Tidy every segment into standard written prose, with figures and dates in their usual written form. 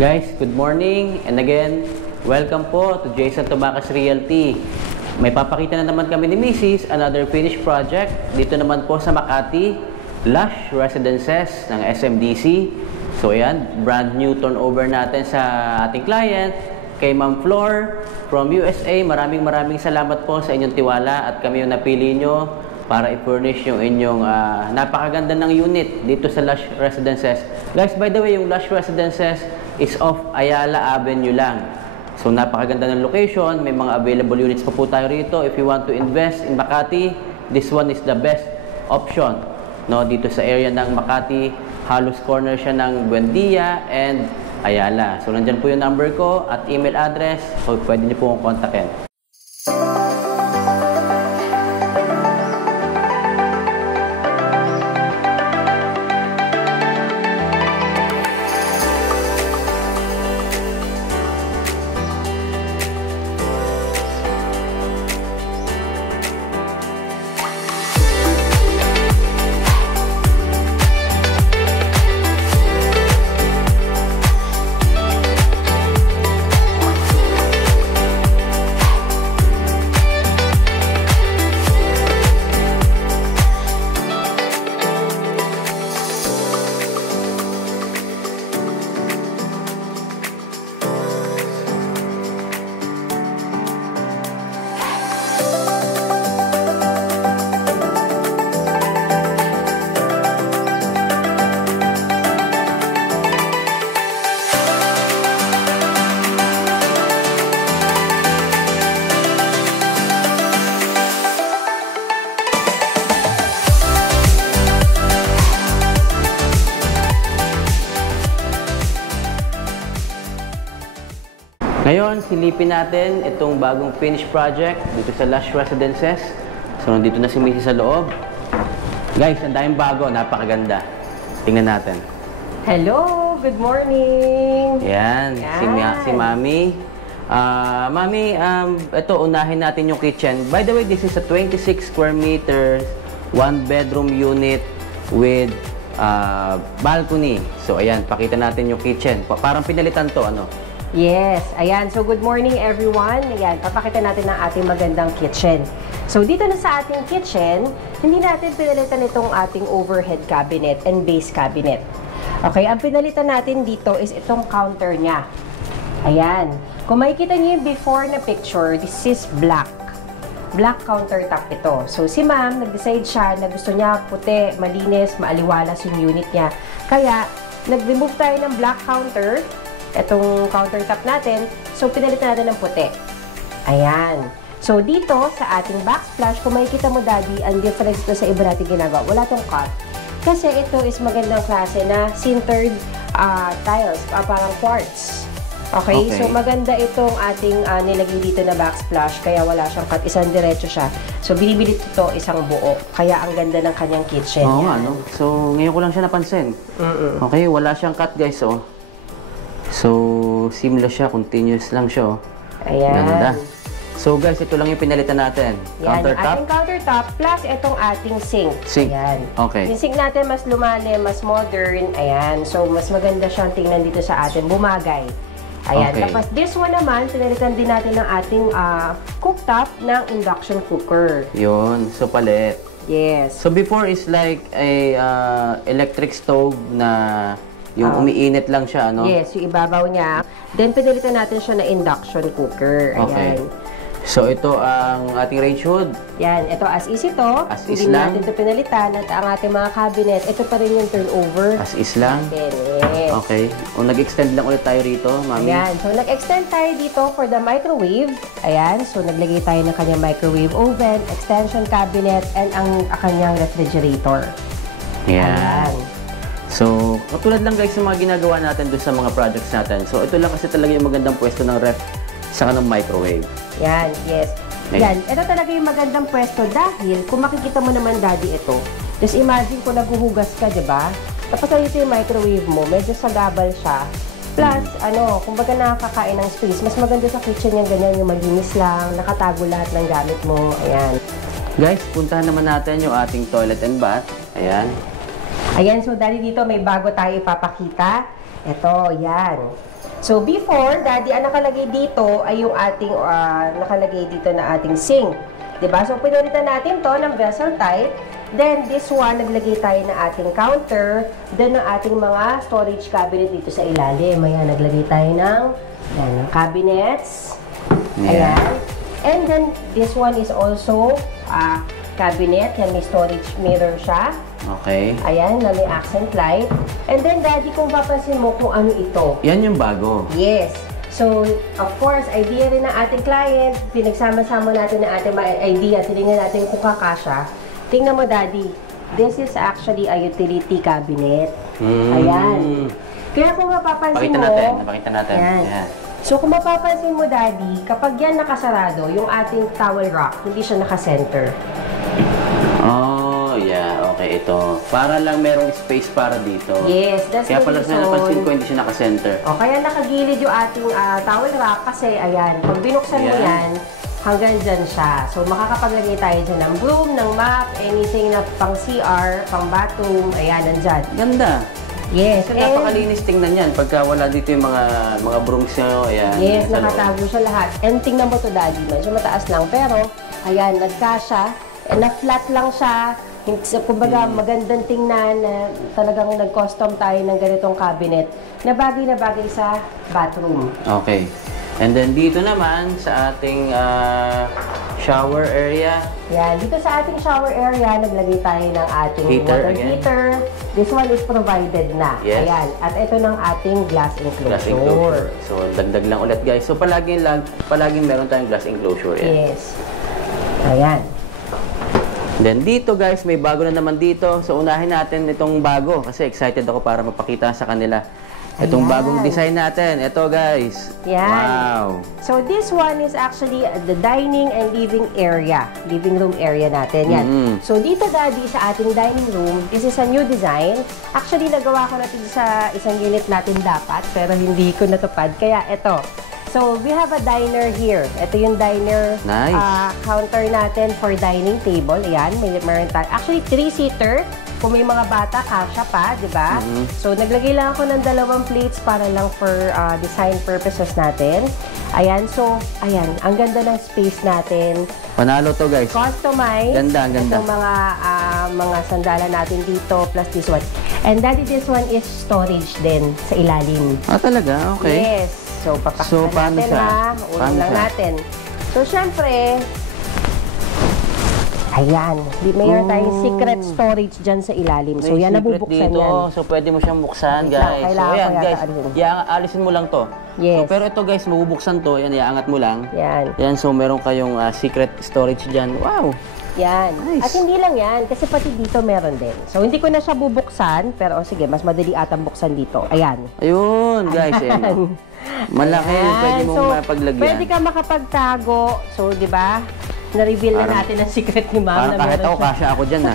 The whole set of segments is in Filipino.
Guys, good morning and again, welcome po to Jason Tobacas Realty. May papakita na naman kami ni Mrs. another finished project dito naman po sa Makati, Lush Residences ng SMDC. So ayan, brand new turnover natin sa ating client, kay Ma'am Flor from USA. Maraming salamat po sa inyong tiwala at kami yung napili nyo para i-furnish yung inyong napakaganda ng unit dito sa Lush Residences. Guys, by the way, yung Lush Residences is off Ayala Avenue lang. So napakaganda ng location, may mga available units pa po tayo rito. If you want to invest in Makati, this one is the best option. No, dito sa area ng Makati, halos corner siya ng Buendia and Ayala. So nandyan po yung number ko at email address, so pwede niyo po akong kontakin. Ngayon, silipin natin itong bagong finished project dito sa Lush Residences. So, nandito na si Mrs. sa loob. Guys, ang daming bago, napakaganda. Tingnan natin. Hello, good morning. Yan, si Mami. Mami, ito, unahin natin yung kitchen. By the way, this is a 26 square meters, 1 bedroom unit with balcony. So, ayan, pakita natin yung kitchen. Parang pinalitan to, ano? Yes, ayan. So, good morning everyone. Ayan, papakita natin ang ating magandang kitchen. So, dito na sa ating kitchen, hindi natin pinalitan itong ating overhead cabinet and base cabinet. Okay, ang pinalitan natin dito is itong counter niya. Ayan. Kung makikita niyo yung before na picture, this is black. Black countertop ito. So, si ma'am, nag-decide siya na gusto niya puti, malinis, maaliwalas yung unit niya. Kaya, nag-remove tayo ng black counter, itong countertop natin, so pinalitan natin ng puti. Ayan. So, dito sa ating backsplash, kung makikita mo, Daddy, ang difference ito sa iba natin ginagawa, wala tong cut. Kasi ito is magandang klase na sintered tiles, parang quartz. Okay? So, maganda itong ating nilagay dito na backsplash, kaya wala siyang cut. Isang diretso siya. So, binibili ito isang buo. Kaya ang ganda ng kanyang kitchen. Oo nga, no? So, ngayon ko lang siya napansin. Okay, wala siyang cut, guys, oh. So, seamless siya, continuous lang siya, oh. Ayan. Ganda. So, guys, ito lang yung pinalitan natin. Yan, Countertop. ating countertop plus itong ating sink. Ayan. Okay. Yung sink natin mas lumalim, mas modern. Ayan. So, mas maganda siyang tingnan dito sa atin. Bumagay. Ayan. Okay. Tapos, this one naman, pinalitan din natin ng ating cooktop ng induction cooker. Yun. So, palit. Yes. So, before is like a electric stove na yung umiinit lang siya, ano? Yes, yung ibabaw niya. Then, pinalitan natin siya na induction cooker. Ayan. Okay. So, ito ang ating range hood. Yan, ito as is ito. As is Hindi lang. natin ito pinalitan. At ang ating mga cabinet, ito pa rin yung turnover. As is lang. Yes. Okay. O, nag-extend lang ulit tayo rito, Mami. Ayan. So, nag-extend tayo dito for the microwave. Ayan. So, naglagay tayo ng kanyang microwave oven, extension cabinet, and ang kanyang refrigerator. Ayan. So, katulad lang guys yung mga ginagawa natin doon sa mga projects natin. So, ito lang kasi talaga yung magandang pwesto ng ref sa kanong microwave. Yan, yes. Yan, ito talaga yung magandang pwesto dahil kung makikita mo naman, Daddy, ito. Just imagine kung naghuhugas ka, di ba? Tapos ito yung microwave mo, medyo sagabal siya. Plus, kumbaga nakakakain ng space. Mas maganda sa kitchen yung ganyan, yung malinis lang, nakatago lahat ng gamit mo. Ayan. Guys, puntahan naman natin yung ating toilet and bath. Ayan. Ayan, so Daddy dito may bago tayo ipapakita. Ito, yan. So before, Daddy, ang nakalagay dito ay yung ating, nakalagay dito na ating sink. Diba? So pinalitan natin to ng vessel type. Then this one, naglagay tayo na ating counter. Then ng ating mga storage cabinet dito sa ilalim. Ayan, naglagay tayo ng cabinets. Yeah. Ayan. And then this one is also cabinet. Yan, may storage mirror siya. Okay. Ayan, na may accent light. And then, Daddy, kung papansin mo kung ano ito. Yan yung bago. Yes. So, of course, idea rin ng ating client. Pinagsama-sama natin ng ating idea. Tinignan natin kung kakasya. Tingnan mo, Daddy. This is actually a utility cabinet. Ayan. Kaya kung mapapansin mo... Napakita natin. Ayan. So, kung mapapansin mo, Daddy, kapag yan nakasarado, yung ating towel rack, hindi siya nakasenter. Oh, yeah. Okay, ito. Para lang merong space para dito. Yes, that's Kaya the pala reason. napansin ko hindi siya naka-center. O, kaya nakagilid yung ating towel rack kasi, ayan, pag binuksan mo yan, hanggang dyan siya. So, makakapaglagay tayo dyan ng broom, ng mop, anything na pang CR, pang bathroom, ayan, nandyan. Ganda. Yes, Kasi napakalinis tingnan yan. Pagka wala dito yung mga brooms nyo, ayan. yes, nakatago siya lahat. And tingnan mo to, Daddy, medyo mataas lang, pero, ayan, nagkasya, na-flat lang siya. Kumbaga, magandang tingnan na talagang nag-custom tayo ng ganitong cabinet na bagay sa bathroom. Okay. And then dito naman sa ating shower area. Yan, dito sa ating shower area, naglagay tayo ng ating water heater. This one is provided na. Yes. Ayan. At ito ng ating glass enclosure. Glass enclosure. So, dagdag lang ulit, guys. So, palaging meron tayong glass enclosure. Yan. Yes. Ayan. Then dito, guys, may bago na naman dito. So, unahin natin itong bago kasi excited ako para mapakita sa kanila. Itong bagong design natin. Ito, guys. Yan. Wow. So, this one is actually the dining and living area. Living room area natin. Yan. So, dito, Daddy, sa ating dining room, this is a new design. Actually, nagawa ko na ito sa isang unit natin dapat, pero hindi ko natupad. Kaya, ito. So, we have a diner here. Ito yung diner counter natin for dining table. Ayan, meron tayo. Actually, 3-seater. Kung may mga bata, kasya pa, di ba? So, naglagay lang ako ng 2 plates para lang for design purposes natin. Ayan, so, ayan, ang ganda ng space natin. Panalo to, guys. Customized. Ganda, ang ganda. Itong mga sandala natin dito, plus this one. And Daddy, this one is storage din sa ilalim. Ah, talaga? Okay. Yes. So, papakita natin siya? ha. Ulang lang natin. So, syempre, ayan. Mayroon tayong secret storage dyan sa ilalim. So, yan, nabubuksan dito. yan. So, pwede mo siyang buksan, guys. So, ayan, guys. Alisin mo lang to. Yes. So, pero ito, guys, mabubuksan to. Yan, iaangat mo lang. Yan. Yan, so, meron kayong secret storage dyan. Wow! Yan. Nice. At hindi lang yan, kasi pati dito meron din. So, hindi ko na siya bubuksan, pero sige, mas madali atang buksan dito. Ayan. Ayun, guys. Ayan. Malaki. Pwede mong mapaglagyan. Pwede ka makapagtago. So, di ba? Na-reveal na natin ang secret ni Ma'am. Parang kahit ako, kasya ako dyan, ha?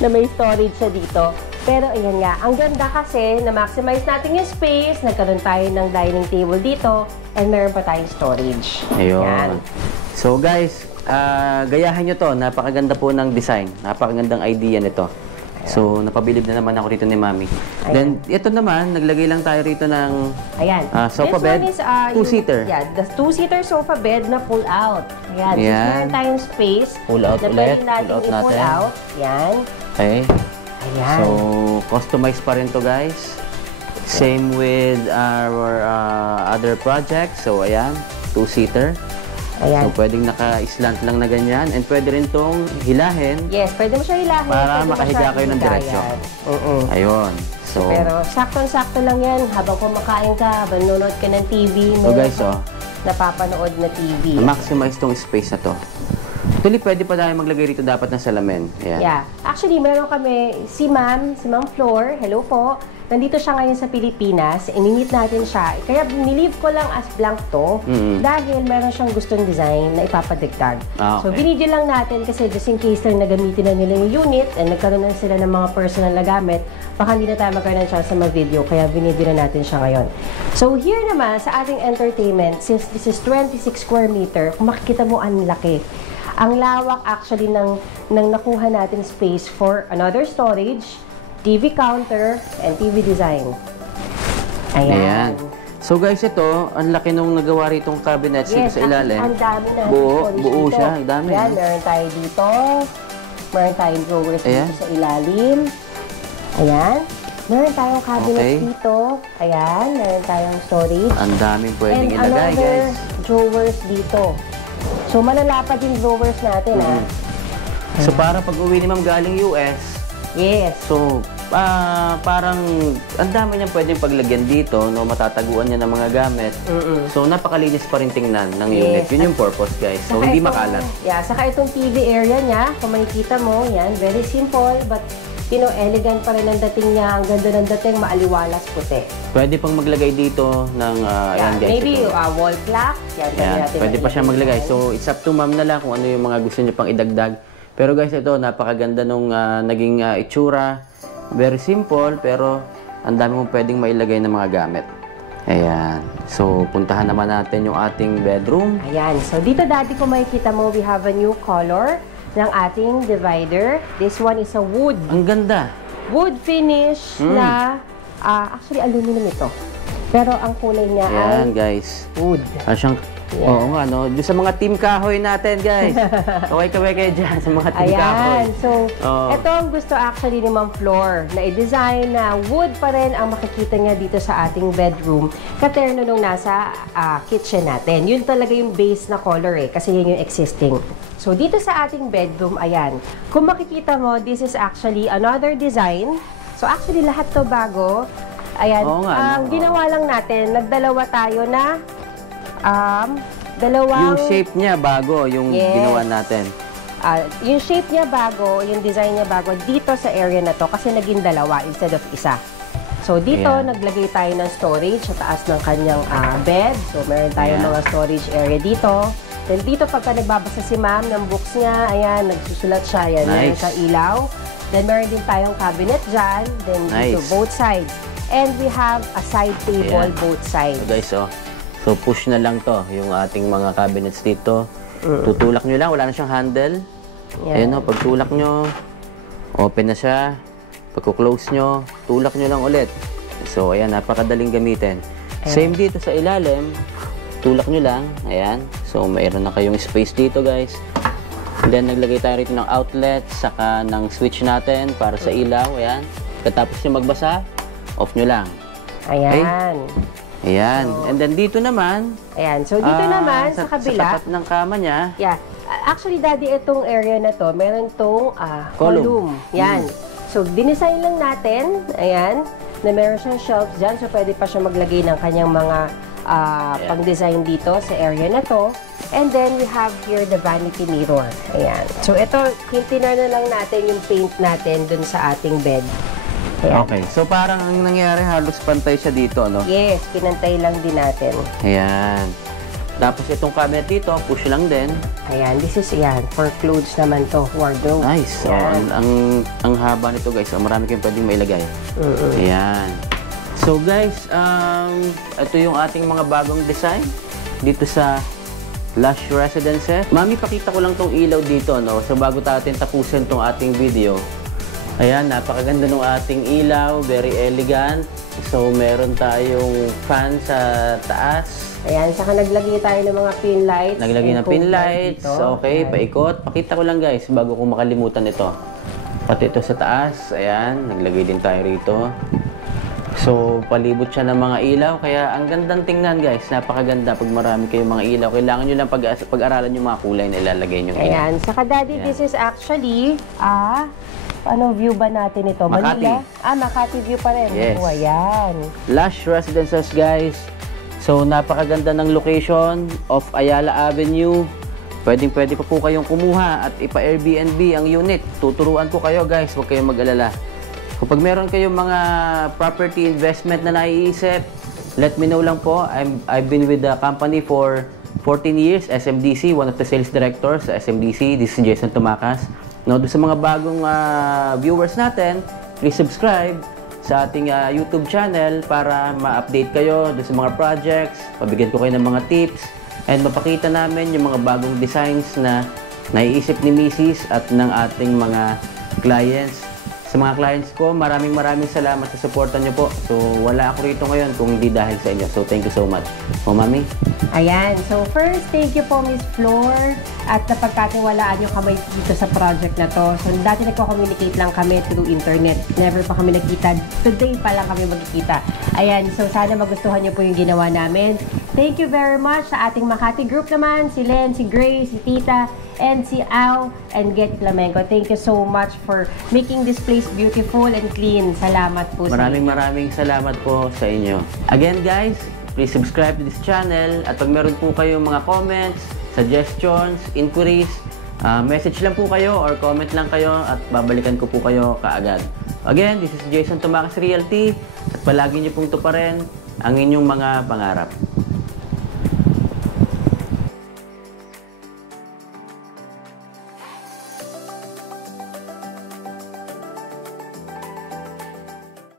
Na may storage siya dito. Pero ayan nga, ang ganda kasi na-maximize natin yung space, nagkaroon tayo ng dining table dito, and meron pa tayong storage. Ayun. Yan. So guys, gayahin nyo to. Napakaganda po ng design. Napakagandang idea nito. So, napabilib na naman ako rito ni Mami. Then, ito naman, naglagay lang tayo rito ng sofa bed. This one is 2-seater. Yeah, the 2-seater sofa bed na pull out. Ayan. Yan. So, meron tayong space. Pull out na ulit. pwede natin Pull out i-pull natin. out. Yan. Okay. Ayan. So, customized pa rin to, guys. Same with our other projects. So, ayan, 2-seater. Ayan. So, pwedeng naka-slant lang na ganyan. And pwede rin tong hilahin. Yes, pwede mo siya hilahin. Para pwede mo makahiga siya kayo ng diretso. Ayun. So, pero saktong-sakto lang yan. Habang kumakain ka, habang nanonood ka ng TV, so guys, napapanood na TV. maximize tong space na to. Actually, pwede pa tayo maglagay rito dapat ng salamin. Ayan. Yeah. Actually, meron kami si Ma'am Flor. Hello po. Nandito siya ngayon sa Pilipinas. Ininit natin siya. Kaya nilive ko lang as blank to dahil meron siyang gustong design na ipapadagdag. Okay. So, binidyo lang natin kasi just in case lang nagamitin na nila yung unit and nagkaroon na sila ng mga personal na gamit, baka hindi na tayo magkaroon ng chance sa mag-video. Kaya binidyo na natin siya ngayon. So, here naman sa ating entertainment, since this is 26 square meter, kung makikita mo, ang laki. Ang lawak actually ng nakuha natin space for another storage. TV counter, and TV design. Ayan. So guys, ito, ang laki nung nagawa ritong cabinets dito sa ilalim. Ang dami na. Buo siya, ang dami. Ayan, meron tayo dito. Meron tayong drawers dito sa ilalim. Ayan. Meron tayong cabinets dito. Ayan, meron tayong storage. Ang daming pwedeng and ilagay, guys. Drawers dito. So, malalapad yung drawers natin, So, para pag uwi ni Ma'am galing US, yes. So, parang ang dami niyang pwedeng paglagyan dito, no? Matataguan niya ng mga gamit. So, napakalinis pa rin tingnan ng unit. Yun yung purpose, guys. So, Saka hindi itong, makalat. Yeah, saka itong TV area niya, kung makikita mo, yan, very simple, but, elegant pa rin ang dating niya. Ang ganda ng dating, maaliwalas puti. Pwede pang maglagay dito ng, ayan, guys. Maybe wall clock. Yan, pwede pa siya maglagay. So, it's up to ma'am na lang kung ano yung mga gusto niyo pang idagdag. Pero guys, ito, napakaganda nung naging itsura. Very simple, pero ang dami mong pwedeng mailagay ng mga gamit. Ayan. So, puntahan naman natin yung ating bedroom. Ayan. So, dito dati kung makikita mo, we have a new color ng ating divider. This one is a wood. Ang ganda. Wood finish na, actually, aluminum ito. Pero ang kulay niya Ayan, ay guys. wood. Siyang, oo nga, no? Doon sa mga team kahoy natin, guys. Kaway-kaway kayo dyan sa mga team kahoy. Ayan. So, ito ang gusto actually ni Ma'am Flor na i-design na wood pa rin ang makikita niya dito sa ating bedroom katerno nung nasa kitchen natin. Yun talaga yung base na color kasi yun yung existing. So, dito sa ating bedroom, ayan. Kung makikita mo, this is actually another design. So, actually, lahat to bago. Ayan. Ang ginawa lang natin, nagdalawa tayo na dalawang... Yung shape niya bago, yung ginawa natin. Yung shape niya bago, yung design niya bago, dito sa area na to, kasi naging dalawa instead of isa. So, dito, naglagay tayo ng storage sa taas ng kanyang bed. So, meron tayong mga storage area dito. Then, dito, pagka nagbabasa si ma'am ng books niya, ayan, nagsusulat siya, ayan, meron sa ilaw. Then, meron din tayong cabinet dyan. Then, dito, both sides. And we have a side table both sides. So, guys, so push na lang to, yung ating mga cabinets dito. Tutulak nyo lang, wala na siyang handle. Ayan o, pag tulak nyo, open na siya. Pagko-close nyo, tulak nyo lang ulit. So, ayan, napakadaling gamitin. Same dito sa ilalim, tulak nyo lang, ayan. So, mayroon na kayong space dito, guys. And then, naglagay tayo rito ng outlet, saka ng switch natin para sa ilaw, ayan. Katapos nyo magbasa, off nyo lang. Ayan. Ayan. And then dito naman. Ayan. So dito naman sa kabila. Sa tapat ng kama niya. Yeah. Actually, Daddy, itong area na to, meron tong column. Yan. So, dinesign lang natin. Ayan. Na meron siyang shelves dyan. So, pwede pa siya maglagay ng kanyang mga pang-design dito sa area na to. And then, we have here the vanity mirror. Ayan. So, ito, tinar na lang natin yung paint natin dun sa ating bed. Ayan. Okay. So, parang ang nangyari, halos pantay siya dito, no? Yes, pinantay lang din natin. Ayan. Tapos, itong cabinet dito, push lang din. Ayan, this is, for clothes naman to, wardrobe. Nice. Ang haba nito, guys. Marami kayong pwedeng mailagay. Ayan. So, guys, ito yung ating mga bagong design dito sa Lush Residences. Mami, pakita ko lang tong ilaw dito, no? So, bago natin tapusin tong ating video. Ayan, napakaganda ng ating ilaw, very elegant. So, meron tayong fan sa taas. Ayan, saka naglagay tayo ng mga pin lights. Naglagay ng pin lights. Okay, paikot. Pakita ko lang, guys, bago ko makalimutan ito. Pati ito sa taas. Ayan, naglagay din tayo rito. So, palibot siya ng mga ilaw. Kaya, ang gandang tingnan, guys. Napakaganda pag marami kayong mga ilaw. Kailangan nyo lang pag-aralan yung mga kulay na ilalagay nyo. Ayan, saka Daddy, this is actually, anong view ba natin ito? Makati. Manila? Makati view pa rin. Yes. Oh, ayan. Lush Residences, guys. So, napakaganda ng location of Ayala Avenue. Pwedeng-pwede pa po kayong kumuha at ipa-Airbnb ang unit. Tuturuan ko kayo, guys. Huwag kayong mag-alala. Kapag meron kayong mga property investment na naiisip, let me know lang po. I've been with the company for 14 years, SMDC, one of the sales directors sa SMDC. This is Jason Tumacas. No, doon sa mga bagong viewers natin, please subscribe sa ating YouTube channel para ma-update kayo doon sa mga projects, pabigyan ko kayo ng mga tips, and mapakita namin yung mga bagong designs na naiisip ni Mrs. at ng ating mga clients Sa mga clients ko, maraming salamat sa suporta nyo po. So, wala ako rito ngayon kung hindi dahil sa inyo. So, thank you so much. O, Mami? Ayan. So, first, thank you po, Miss Flor, at napagkatiwalaan yung kamay dito sa project na to. So, dati nagko-communicate lang kami through internet. Never pa kami nagkita. Today pa lang kami magkikita. Ayan. So, sana magustuhan niyo po yung ginawa namin. Thank you very much sa ating Makati group naman. Si Len, si Grace, si Tita, and si Al, and Get Flamenco. Thank you so much for making this place beautiful and clean. Salamat po sa inyo. Maraming salamat po sa inyo. Again guys, please subscribe to this channel at pag meron po kayong mga comments, suggestions, inquiries, message lang po kayo or comment lang kayo at babalikan ko po kayo kaagad. Again, this is Jason Tumakas Realty at palagi niyo pong tuparin ang inyong mga pangarap.